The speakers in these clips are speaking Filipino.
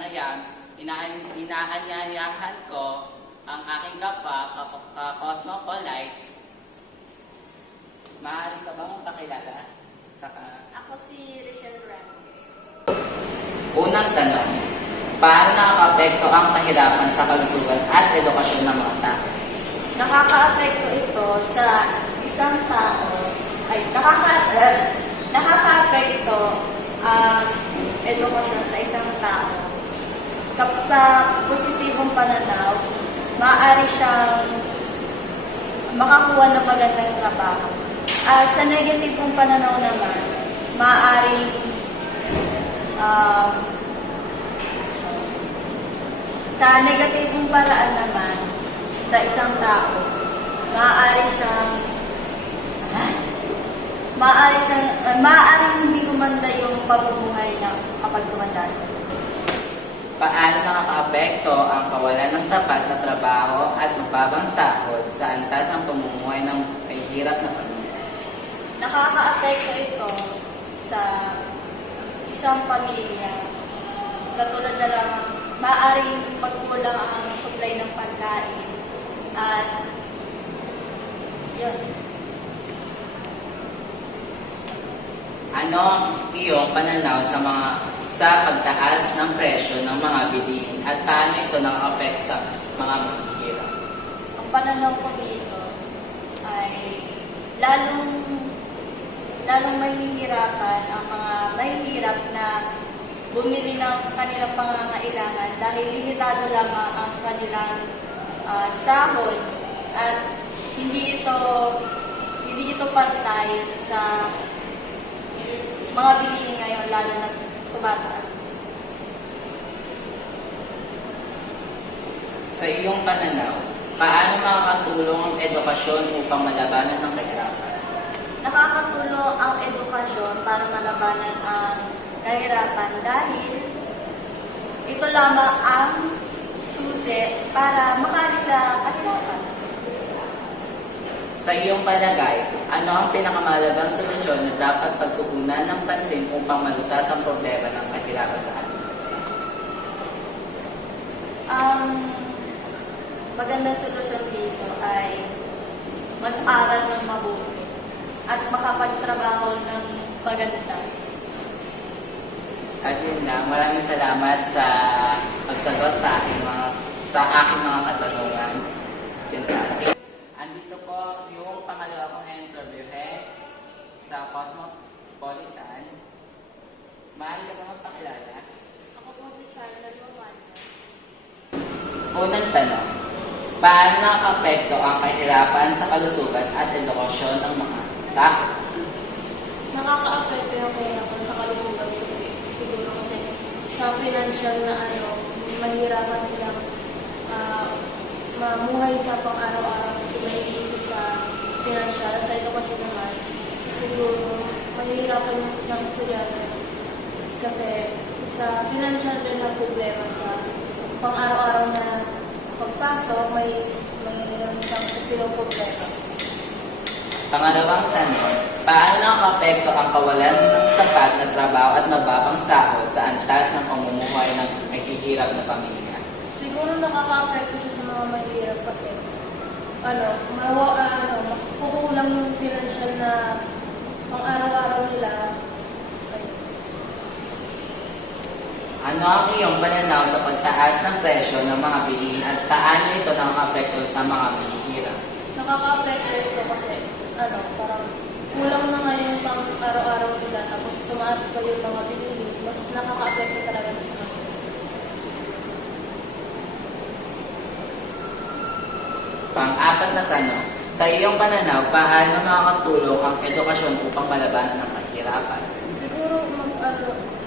na yan, inaanyayahan ko ang aking ka-cosmopolites. Maaari ka bang pakilala? Ako si Richelle Ramos. Unang tanong, paano nakaka-apekto ang kahirapan sa kalusugan at edukasyon ng mga tao? Nakaka-apekto ito sa isang tao, nakaka-apekto ang edukasyon sa isang tao. Sa positibong pananaw, maaari siyang makakuha ng magandang trabaho. Sa negatibong pananaw naman, maaaring sa negatibong paraan naman, sa isang tao, maaaring hindi gumanda yung pamumuhay na kapag tumanda siya. Paano nakaka-apekto ang kawalan ng sapat na trabaho at mababang sahod sa antas ng pamumuhay ng may hirap na pamilya? Nakaka-apekto ito sa isang pamilya. Katulad na lang, maaaring magkulang ang supply ng pagkain at yun. Ano ang iyong pananaw sa pagtaas ng presyo ng mga bilihin at paano ito nakaka-apekto sa mga mahihirap? Ang pananaw ko dito ay lalong mahihirapan ang mga mahihirap na bumili ng kanilang pangangailangan dahil limitado lamang ang kanilang sahod at hindi ito pantay sa mga bilihin ngayon, lalo na tumataas. Sa iyong pananaw, paano makakatulong ang edukasyon upang malabanan ng kahirapan? Nakakatulong ang edukasyon para malabanan ang kahirapan dahil ito lamang ang susi para makalis sa kahirapan. Sa iyong palagay, ano ang pinakamahalagang solusyon na dapat pagtuunan ng pansin upang malutas ang problema ng kahirapan sa ating bansa? Ang magandang solusyon dito ay mag-aral ng mabuti at makapagtrabaho ng maganda. At yun lang, maraming salamat sa pagsagot sa aking mga katanungan. Siyempre, andito po yung pangalawa kong interview sa Cosmopolitan. Maaari ka ba magpakilala? Ako po si Charlotte Romanos. Unang tanong, paano nakaka-apekto ang kahirapan sa kalusugan at edukasyon ng mga tao? Nakaka-apekto yung kahirapan sa kalusugan siguro kasi sa financial na mahirapan silang mamuhay sa pang-araw-araw kasi may iisip sa financial. Sa edukasyon naman, siguro mahirapan yung isang estudyante kasi sa financial din na problema sa pang-araw-araw na pagpasok, may siyang problema. Pangalawang tanong, paano nakaka-apekto ang kawalan ng sapat na trabaho at mababang sahod sa antas ng pamumuhay ng mahihirap na pamilya? Siguro nakaka-apekto siya sa mga mahirap kasi makukulang yung financial na pang araw-araw nila. Ano ang iyong pananaw sa pagtaas ng presyo ng mga bilihin at paano ito nakaka-apekto sa mga mahihirap? Nakaka-apekto ito kasi parang kulang na ngayon pang araw-araw nila tapos tumaas pa yung mga bilihin. Mas nakaka-apekto talaga sa kanila. Pang-apat na tanong, sa iyong pananaw, paano makakatulong ang edukasyon upang malabanan ng kahirapan? Siguro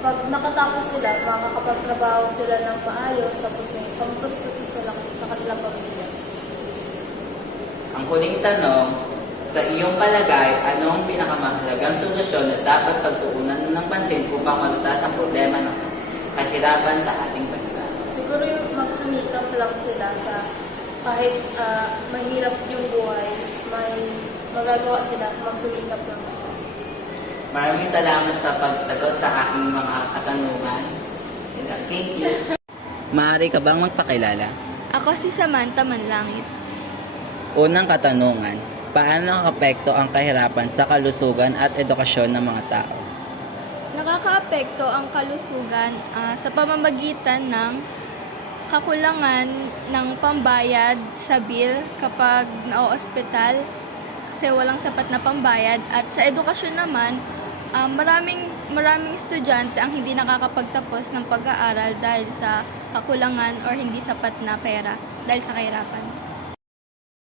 pag nakatapos sila, makakapagtrabaho sila ng maayos tapos may pangtustos sila sa kanilang pamilya. Ang huling tanong, sa iyong palagay, anong pinakamahalagang solusyon na dapat pagtuunan ng pansin upang malutas ang problema ng kahirapan sa ating bansa? Siguro yung magsumikap lang sila sa kahit mahirap yung buhay, may magagawa sila, magsumikap lang sila. Maraming salamat sa pagsagot sa aking mga katanungan. Thank you. Maaari ka bang magpakilala? Ako si Samantha Manlangit. Unang katanungan, paano nakapekto ang kahirapan sa kalusugan at edukasyon ng mga tao? Nakakaapekto ang kalusugan sa pamamagitan ng kakulangan ng pambayad sa bill kapag na-ospital kasi walang sapat na pambayad, at sa edukasyon naman, maraming estudyante ang hindi nakakapagtapos ng pag-aaral dahil sa kakulangan or hindi sapat na pera dahil sa kahirapan.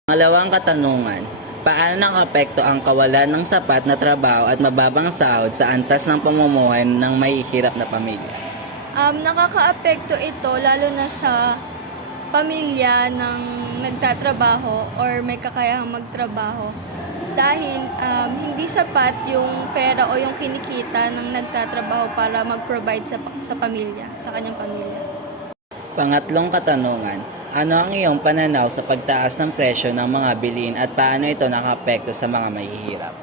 Pangalawang katanungan, paano nakapekto ang kawalan ng sapat na trabaho at mababang sahod sa antas ng pamumuhay ng mahihirap na pamilya? Nakakaapekto ito lalo na sa pamilya ng nagtatrabaho or may kakayahang magtrabaho dahil hindi sapat yung pera o yung kinikita ng nagtatrabaho para mag-provide sa pamilya, sa kanyang pamilya. Pangatlong katanungan, ano ang iyong pananaw sa pagtaas ng presyo ng mga bilihin at paano ito nakapekto sa mga mahihirap?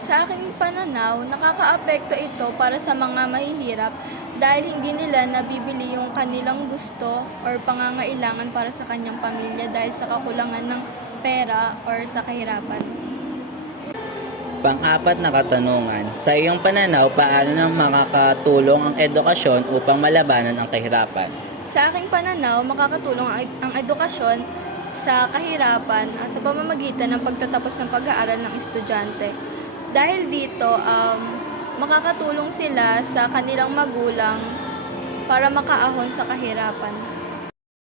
Sa aking pananaw, nakakaapekto ito para sa mga mahihirap dahil hindi nila nabibili yung kanilang gusto or pangangailangan para sa kanyang pamilya dahil sa kakulangan ng pera or sa kahirapan. Pang-apat na katanungan, sa iyong pananaw, paano nang makakatulong ang edukasyon upang malabanan ang kahirapan? Sa aking pananaw, makakatulong ang edukasyon sa kahirapan sa pamamagitan ng pagtatapos ng pag-aaral ng estudyante. Dahil dito, makakatulong sila sa kanilang magulang para makaahon sa kahirapan.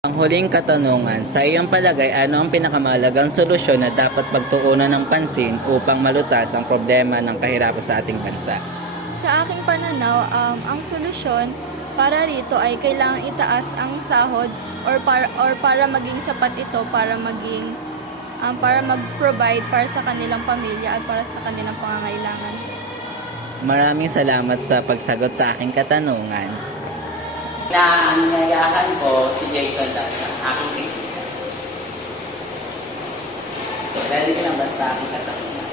Ang huling katanungan, sa iyong palagay, ano ang pinakamahalagang solusyon na dapat pagtuunan ng pansin upang malutas ang problema ng kahirapan sa ating bansa? Sa aking pananaw, ang solusyon para rito ay kailangan itaas ang sahod or para maging sapat ito para mag-provide para sa kanilang pamilya at para sa kanilang pangangailangan. Maraming salamat sa pagsagot sa aking katanungan. Naanyayahan ko si Jason Lasa, aking kaibigan. Pwede ka lang ba sa aking katanungan?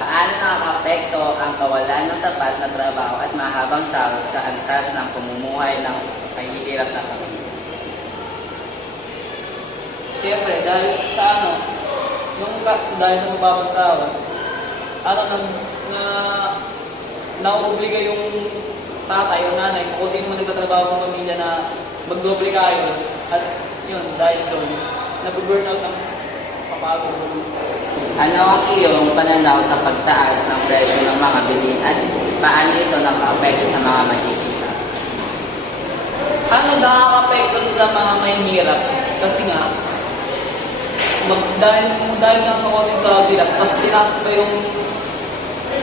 Paano nakakapekto ang kawalan ng sapat na trabaho at mahabang sahod sa antas ng pamumuhay ng mahihirap na pamilya? Siyempre, dahil sa dahil sa mababang sahod, nauobliga yung tatay o nanay kung sino man nagtatrabaho sa pamilya na magdoble kayo, at yun, dahil doon, nag-burnout ang papagod. Ano ang iyong pananaw sa pagtaas ng presyo ng mga bilihin at paano ito nakakapekto sa mga mahihirap? Ano nakakapekto sa mga mahihirap? Kasi nga, dahil nga sa konting sa bilat, mas tinaas pa yung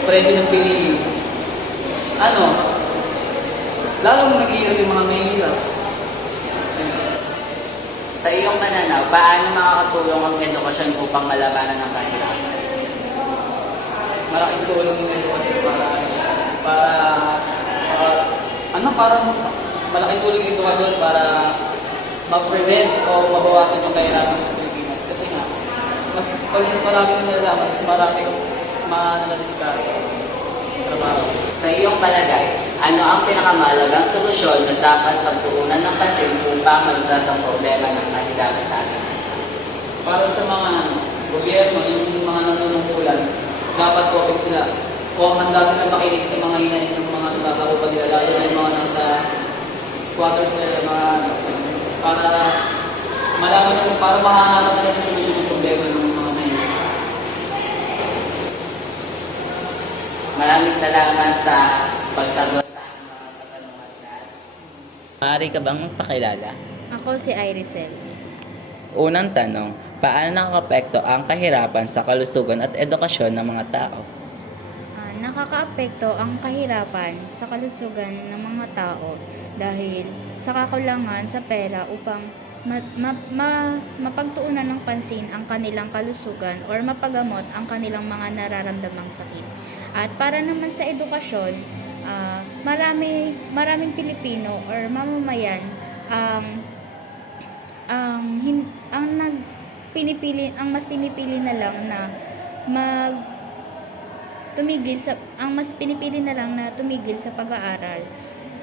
presyo ng bilihin. Lalong naghihirap yung mga mahihirap. Sa iyong pananaw, paano makakatulong ang edukasyon upang malabanan ang kahirapan? Malaking tulong yung edukasyon malaking tulong yung edukasyon para ma-prevent o mabawasan yung kahirapan sa Pilipinas. Kasi nga, pag mas marami na nalaman, mas marami mananadiskarte trabaho. Sa iyong palagay, ano ang pinakamahalagang solusyon na dapat pagtuunan ng pansin upang malutas ang problema ng kahirapan sa ating bansa? Para sa mga gobyerno, yung mga nanunungkulan, dapat open sila o handa sila makinig sa mga hinahin ng mga nasasakupan nila, lalo na yung mga nasa squatters nila, para malaman nila, para mahanapan nila yung solusyon ng problema ng mga mahirap. Maraming salamat sa pagsagot sa aking mga katanungan, class. Maaari ka bang magpakilala? Ako si Irisel. Unang tanong, paano nakakapekto ang kahirapan sa kalusugan at edukasyon ng mga tao? Nakakaapekto ang kahirapan sa kalusugan ng mga tao dahil sa kakulangan sa pera upang mapagtuunan ng pansin ang kanilang kalusugan or mapagamot ang kanilang mga nararamdamang sakit. At para naman sa edukasyon, maraming Pilipino or mamamayan ang mas pinipili na lang na tumigil sa pag-aaral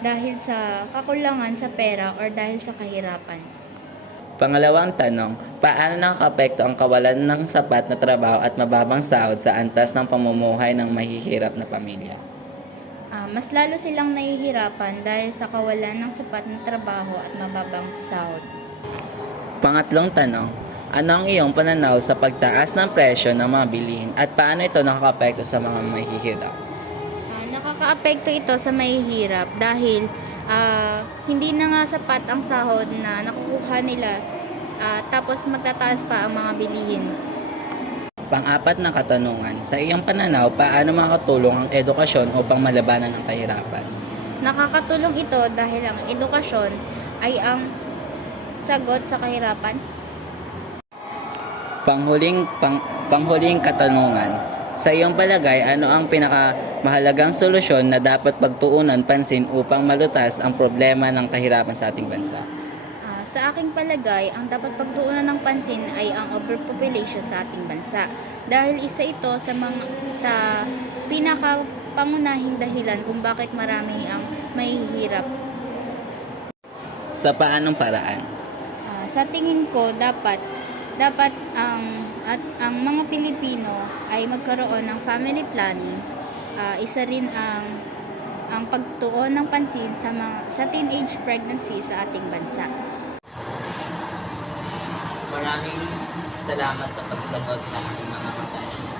dahil sa kakulangan sa pera or dahil sa kahirapan. Pangalawang tanong, paano nakakaapekto ang kawalan ng sapat na trabaho at mababang sahod sa antas ng pamumuhay ng mahihirap na pamilya? Mas lalo silang nahihirapan dahil sa kawalan ng sapat na trabaho at mababang sahod. Pangatlong tanong, ano ang iyong pananaw sa pagtaas ng presyo ng mga bilihin at paano ito nakakaapekto sa mga mahihirap? Nakakaapekto ito sa mahihirap dahil hindi na nga sapat ang sahod na nakukuha nila, tapos magtataas pa ang mga bilihin. Pang-apat na katanungan, sa iyong pananaw, paano makakatulong ang edukasyon upang malabanan ang kahirapan? Nakakatulong ito dahil ang edukasyon ay ang sagot sa kahirapan. Panghuling katanungan, sa iyong palagay, ano ang pinakamahalagang solusyon na dapat pagtuunan pansin upang malutas ang problema ng kahirapan sa ating bansa? Sa aking palagay, ang dapat pagtuunan ng pansin ay ang overpopulation sa ating bansa. Dahil isa ito sa pinakapangunahing dahilan kung bakit marami ang mahihirap. Sa paanong paraan? Sa tingin ko, dapat ang mga Pilipino ay magkaroon ng family planning. Isa rin ang pagtuon ng pansin sa teenage pregnancy sa ating bansa. Maraming salamat sa pagsagot sa aking mga katanungan.